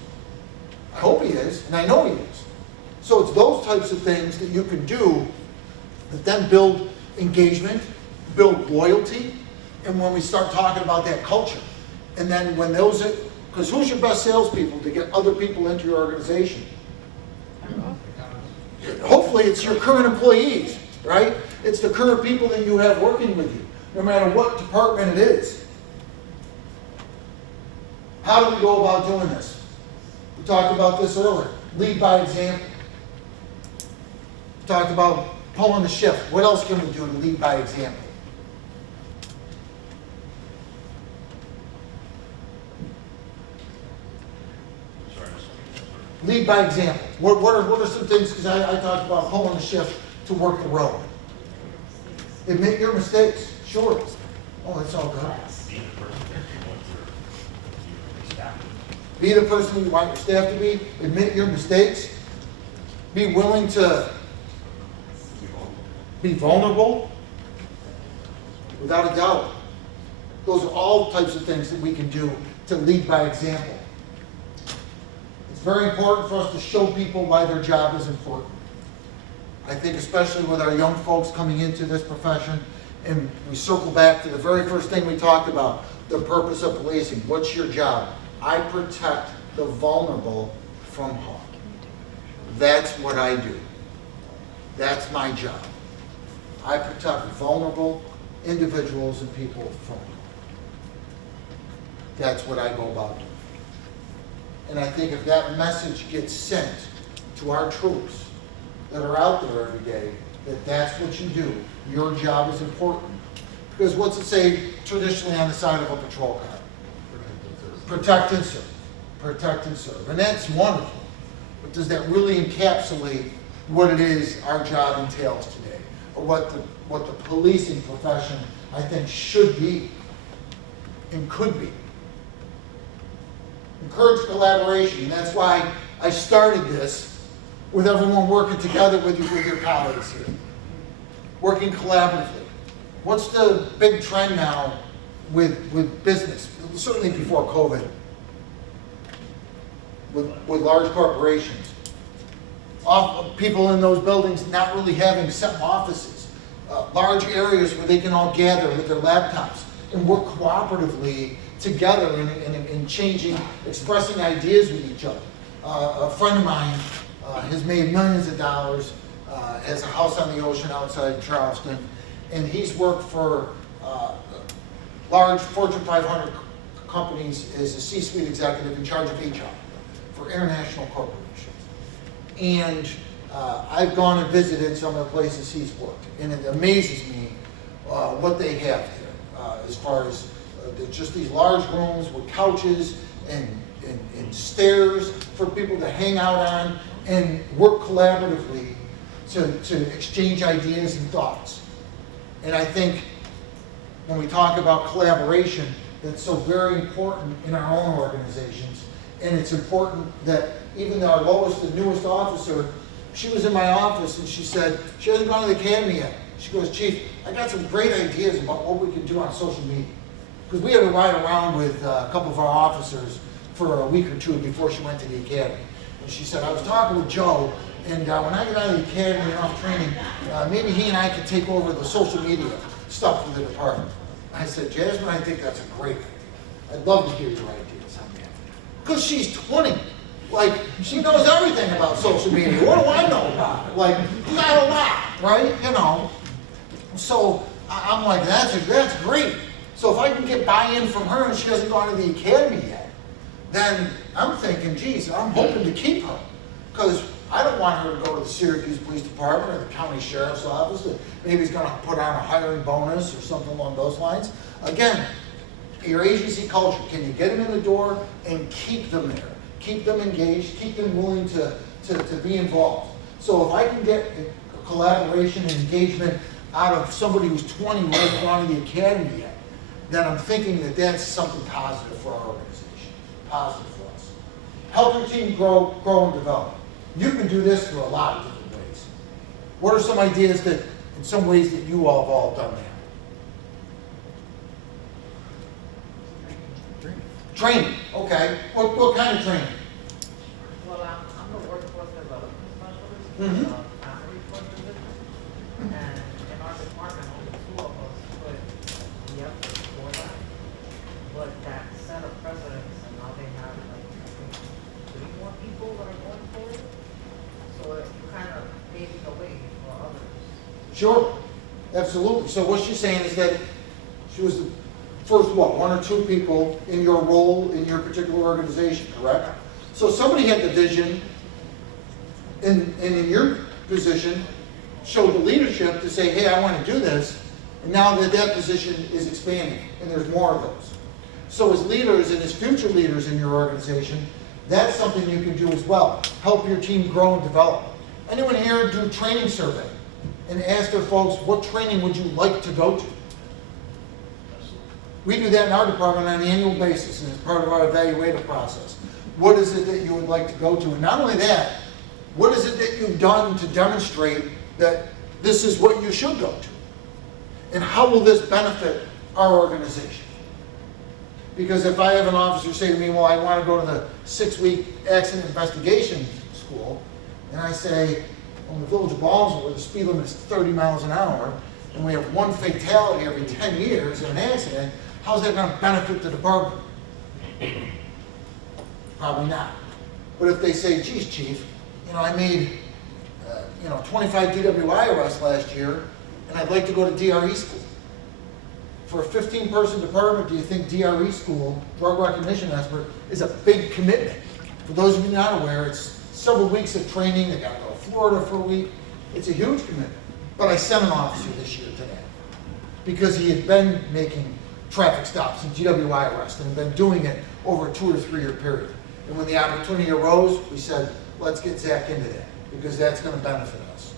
I hope he is, and I know he is. So it's those types of things that you can do that then build engagement, build loyalty, and when we start talking about that culture, and then when those, because who's your best salespeople to get other people into your organization? Hopefully it's your current employees, right? It's the current people that you have working with you, no matter what department it is. How do we go about doing this? We talked about this earlier. Lead by example. We talked about pulling the shift. What else can we do to lead by example? Lead by example. What are some things, because I talked about pulling the shift to work the road. Admit your mistakes. Sure. Oh, that's all good. Be the person you want your staff to be. Admit your mistakes. Be willing to be vulnerable. Without a doubt. Those are all types of things that we can do to lead by example. It's very important for us to show people why their job is important. I think especially with our young folks coming into this profession, and we circle back to the very first thing we talked about, the purpose of policing. What's your job? I protect the vulnerable from harm. That's what I do. That's my job. I protect vulnerable individuals and people from harm. That's what I go about doing. And I think if that message gets sent to our troops that are out there every day, that that's what you do, your job is important. Because what's it say traditionally on the side of a patrol car? Protect and serve. Protect and serve. And that's wonderful. But does that really encapsulate what it is our job entails today? Or what the policing profession, I think, should be and could be? Encourage collaboration. And that's why I started this with everyone working together with your colleagues here. Working collaboratively. What's the big trend now with business? Certainly before COVID. With large corporations. People in those buildings not really having set offices. Large areas where they can all gather with their laptops and work cooperatively together in changing, expressing ideas with each other. A friend of mine has made millions of dollars, has a house on the ocean outside Charleston, and he's worked for large Fortune 500 companies as a C-suite executive in charge of HR for international corporations. And I've gone and visited some of the places he's worked, and it amazes me what they have there as far as just these large rooms with couches and stairs for people to hang out on and work collaboratively to exchange ideas and thoughts. And I think when we talk about collaboration, that's so very important in our own organizations. And it's important that even our lowest and newest officer, she was in my office and she said, she hasn't gone to the academy yet. She goes, Chief, I got some great ideas about what we can do on social media. Because we had to ride around with a couple of our officers for a week or two before she went to the academy. And she said, I was talking with Joe, and when I get out of the academy and off training, maybe he and I could take over the social media stuff for the department. I said, Jasmine, I think that's a great idea. I'd love to hear your ideas on that. Because she's 20. Like, she knows everything about social media. What do I know about it? Like, not a lot, right? You know. So I'm like, that's great. So if I can get buy-in from her and she hasn't gone to the academy yet, then I'm thinking, geez, I'm hoping to keep her. Because I don't want her to go to the Syracuse Police Department or the County Sheriff's Office that maybe he's going to put on a hiring bonus or something along those lines. Again, your agency culture, can you get them in the door and keep them there? Keep them engaged, keep them willing to be involved. So if I can get collaboration and engagement out of somebody who's 20 who hasn't gone to the academy yet, then I'm thinking that that's something positive for our organization, positive for us. Help your team grow and develop. You can do this through a lot of different ways. What are some ideas that, in some ways, that you all have all done that? Training, okay. What kind of training? Well, I'm a workforce development specialist, Mm-hmm. family court division, and in our department, only 2 of us put the effort for that. But that set a precedence, and now they have like, I think, 3 more people that are going for it. So it kind of paving the way for others. Sure, absolutely. So what she's saying is that she was the first, 1 or 2 people in your role in your particular organization, correct? So somebody had the vision, and in your position, showed the leadership to say, hey, I want to do this, and now that position is expanding, and there's more of those. So as leaders and as future leaders in your organization, that's something you can do as well. Help your team grow and develop. Anyone here do a training survey and ask their folks, what training would you like to go to? We do that in our department on an annual basis, and it's part of our evaluative process. What is it that you would like to go to? And not only that, what is it that you've done to demonstrate that this is what you should go to? And how will this benefit our organization? Because if I have an officer say to me, well, I want to go to the 6-week accident investigation school, and I say, well, in the village of Ballsville, where the speed limit is 30 miles an hour, and we have 1 fatality every 10 years in an accident, how's that going to benefit the department? Probably not. But if they say, geez, chief, I made 25 DWI arrests last year, and I'd like to go to DRE school. For a 15-person department, do you think DRE school, drug recognition expert, is a big commitment? For those of you not aware, it's several weeks of training. They got to go to Florida for a week. It's a huge commitment. But I sent an officer this year to that because he had been making traffic stops and DWI arrests and been doing it over a 2 or 3 year period. And when the opportunity arose, we said, let's get Zach into that because that's going to benefit us.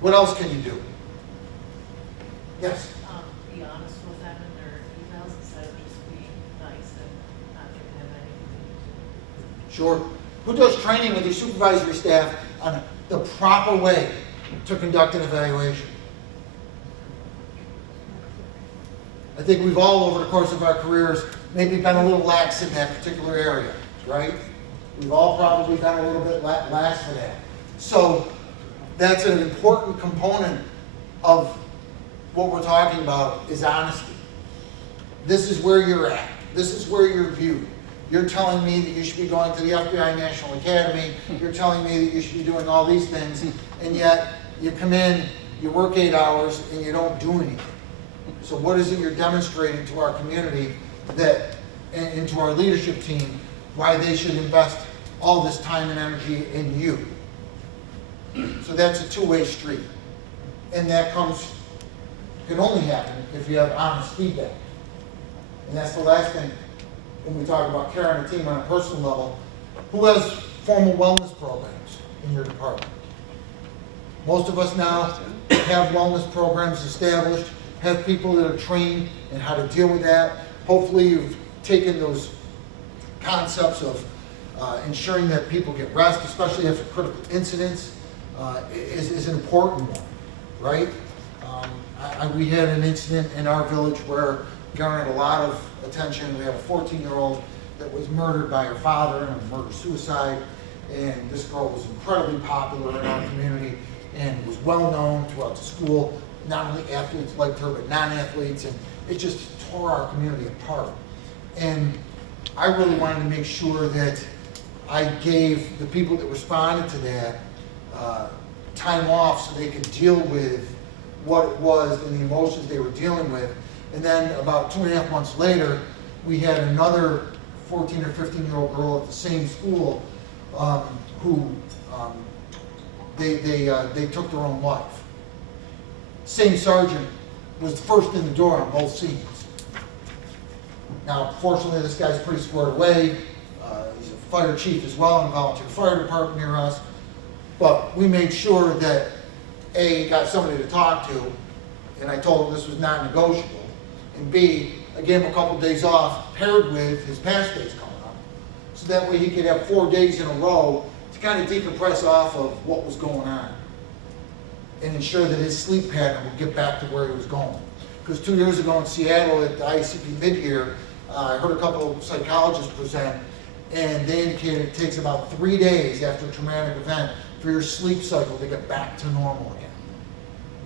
What else can you do? Yes? Be honest with them in their emails instead of just being nice and not giving them anything. Sure. Who does training with your supervisory staff on the proper way to conduct an evaluation? I think we've all, over the course of our careers, maybe been a little lax in that particular area, right? We've all probably been a little bit lax for that. So that's an important component of what we're talking about is honesty. This is where you're at. This is where you're viewed. You're telling me that you should be going to the FBI National Academy. You're telling me that you should be doing all these things, and yet you come in, you work 8 hours, and you don't do anything. So what is it you're demonstrating to our community and to our leadership team why they should invest all this time and energy in you? So that's a two-way street. And that can only happen if you have honest feedback. And that's the last thing when we talk about carrying a team on a personal level. Who has formal wellness programs in your department? Most of us now have wellness programs established, have people that are trained in how to deal with that. Hopefully you've taken those concepts of ensuring that people get rest, especially after critical incidents, is an important one, right? We had an incident in our village where garnered a lot of attention. We had a 14-year-old that was murdered by her father in a murder-suicide, and this girl was incredibly popular in our community and was well known throughout the school. Not only athletes liked her, but non-athletes, and it just tore our community apart. And I really wanted to make sure that I gave the people that responded to that time off so they could deal with what it was and the emotions they were dealing with. And then about 2.5 months later, we had another 14 or 15-year-old girl at the same school who they took their own life. Same sergeant was first in the door on both scenes. Now, fortunately, this guy's pretty squared away. He's a fire chief as well in a volunteer fire department near us. But we made sure that A, got somebody to talk to, and I told him this was non-negotiable, and B, I gave him a couple days off paired with his pass days coming up, so that way he could have 4 days in a row to kind of decompress off of what was going on and ensure that his sleep pattern would get back to where he was going. Because 2 years ago in Seattle at the ICP mid-year, I heard a couple of psychologists present, and they indicated it takes about 3 days after a traumatic event for your sleep cycle to get back to normal again.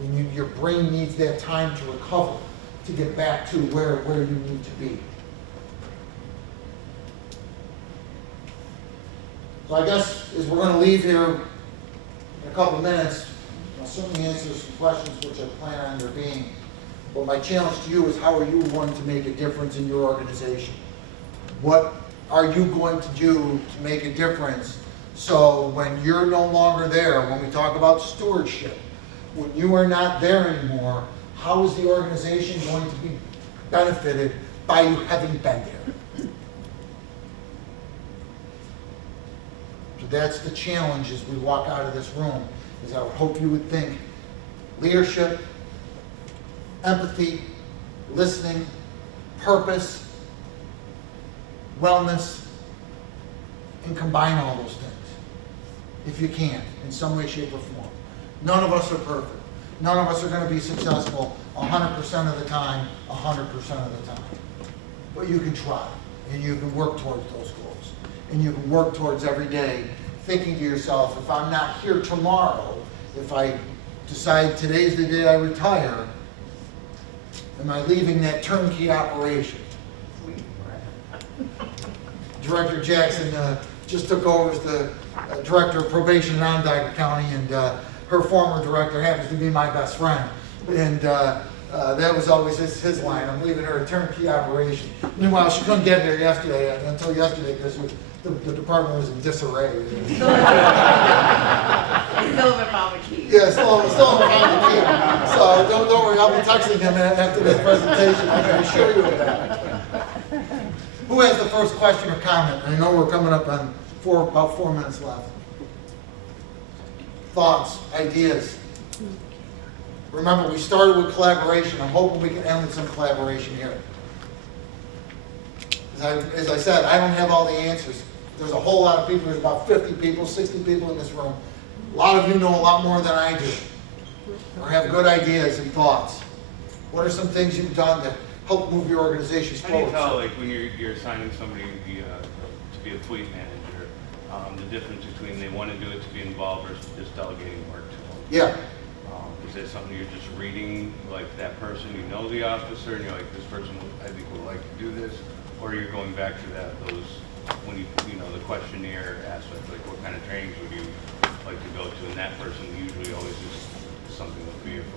And your brain needs that time to recover to get back to where you need to be. So I guess as we're going to leave here in a couple of minutes, I'll certainly answer some questions which I plan on there being. But my challenge to you is, how are you going to make a difference in your organization? What are you going to do to make a difference so when you're no longer there, when we talk about stewardship, when you are not there anymore, how is the organization going to be benefited by you having been there? So that's the challenge as we walk out of this room, is I would hope you would think leadership, empathy, listening, purpose, wellness, and combine all those things, if you can, in some way, shape, or form. None of us are perfect. None of us are going to be successful 100% of the time, 100% of the time. But you can try, and you can work towards those goals. And you can work towards every day thinking to yourself, if I'm not here tomorrow, if I decide today's the day I retire, am I leaving that turnkey operation? Director Jackson just took over as the Director of Probation in Onondaga County, and her former director happens to be my best friend. And that was always his line, I'm leaving her a turnkey operation. Meanwhile, she couldn't get here until yesterday because the department was in disarray. Still haven't found the key. Yeah, still haven't found the key. So don't worry, I'll be texting him after this presentation, I can assure you of that. Who has the first question or comment? I know we're coming up on about 4 minutes left. Thoughts, ideas? Remember, we started with collaboration. I'm hoping we can end with some collaboration here. As I said, I don't have all the answers. There's a whole lot of people. There's about 50 people, 60 people in this room. A lot of you know a lot more than I do, or have good ideas and thoughts. What are some things you've done to help move your organizations How do you forward? tell, like, when you're assigning somebody to be a fleet manager, the difference between they want to do it to be involved versus just delegating work to them? Yeah. Is that something you're just reading, like that person, you know the officer, and you're like, this person, I think would like to do this? Or you're going back to those, when you know, the questionnaire aspect, like what kind of trainings would you like to go to? And that person usually always is something with vehicles.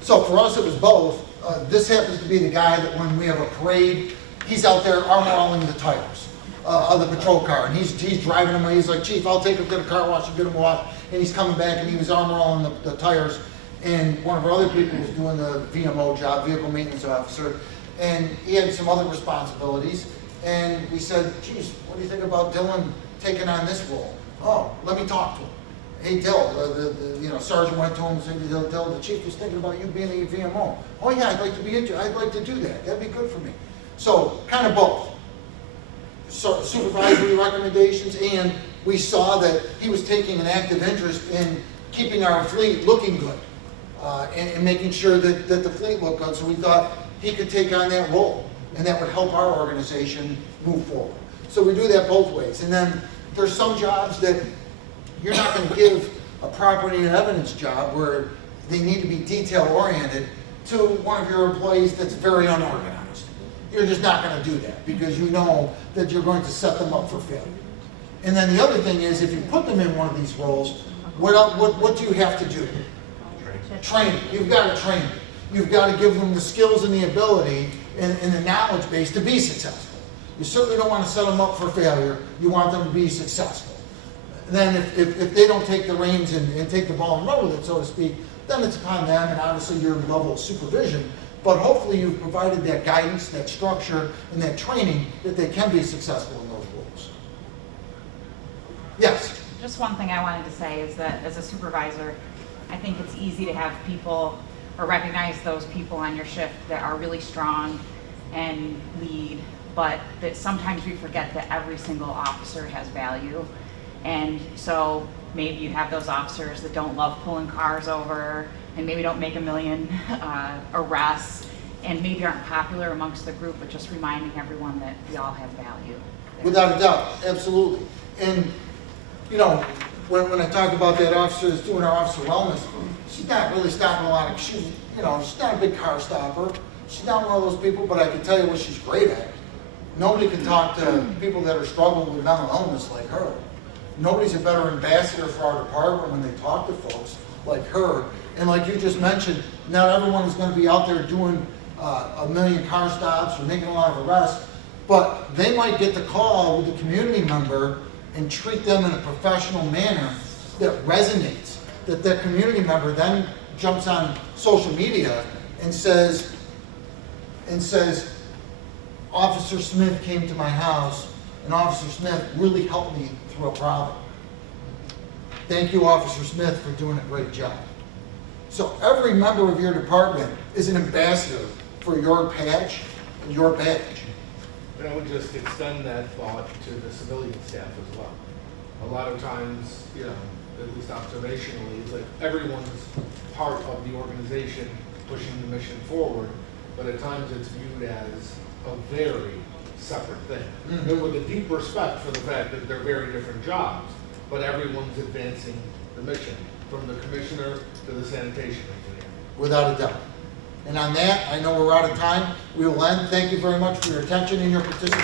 So for us, it was both. This happens to be the guy that when we have a parade, he's out there armor-alling the tires of the patrol car. And he's driving them, and he's like, Chief, I'll take him to the car wash and get him washed. And he's coming back, and he was armor-alling the tires. And one of our other people was doing the VMO job, Vehicle Maintenance Officer, and he had some other responsibilities. And we said, geez, what do you think about Dylan taking on this role? Oh, let me talk to him. Hey, Dill, the sergeant went to him and said, Dill, the chief was thinking about you being a VMO. Oh yeah, I'd like to be I'd like to do that. That'd be good for me. So kind of both. So, supervisory recommendations, and we saw that he was taking an active interest in keeping our fleet looking good. And making sure that the fleet looked good, so we thought he could take on that role, and that would help our organization move forward. So we do that both ways. And then there's some jobs that you're not going to give a property and evidence job where they need to be detail-oriented to one of your employees that's very unorganized. You're just not going to do that because you know that you're going to set them up for failure. And then the other thing is, if you put them in one of these roles, what do you have to do? Training. You've got to train them. You've got to give them the skills and the ability and the knowledge base to be successful. You certainly don't want to set them up for failure. You want them to be successful. And then if they don't take the reins and take the ball and run with it, so to speak, then it's upon them and obviously your level of supervision. But hopefully you've provided that guidance, that structure, and that training that they can be successful in those roles. Yes? Just one thing I wanted to say is that as a supervisor, I think it's easy to have people or recognize those people on your shift that are really strong and lead, but that sometimes we forget that every single officer has value. And so maybe you have those officers that don't love pulling cars over and maybe don't make a million arrests and maybe aren't popular amongst the group, but just reminding everyone that we all have value. Without a doubt, absolutely. And, you know, when I talk about that officer that's doing our officer wellness, she's not really stopping a lot of, she's not a big car stopper. She's not one of those people, but I can tell you what she's great at. Nobody can talk to people that are struggling with mental illness like her. Nobody's a better ambassador for our department when they talk to folks like her. And like you just mentioned, not everyone is going to be out there doing a million car stops or making a lot of arrests, but they might get the call with a community member and treat them in a professional manner that resonates, that community member then jumps on social media and says, Officer Smith came to my house and Officer Smith really helped me through a problem. Thank you, Officer Smith, for doing a great job. So every member of your department is an ambassador for your patch and your badge. And I would just extend that thought to the civilian staff as well. A lot of times, at least observationally, it's like everyone's part of the organization pushing the mission forward, but at times it's viewed as a very separate thing. Mm-hmm. With a deep respect for the fact that they're very different jobs, but everyone's advancing the mission, from the commissioner to the sanitation engineer. Without a doubt. And on that, I know we're out of time. We will end. Thank you very much for your attention and your participation.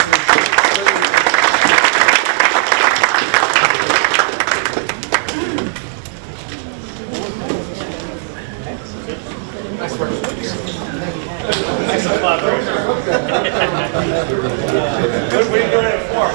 What are you doing it for?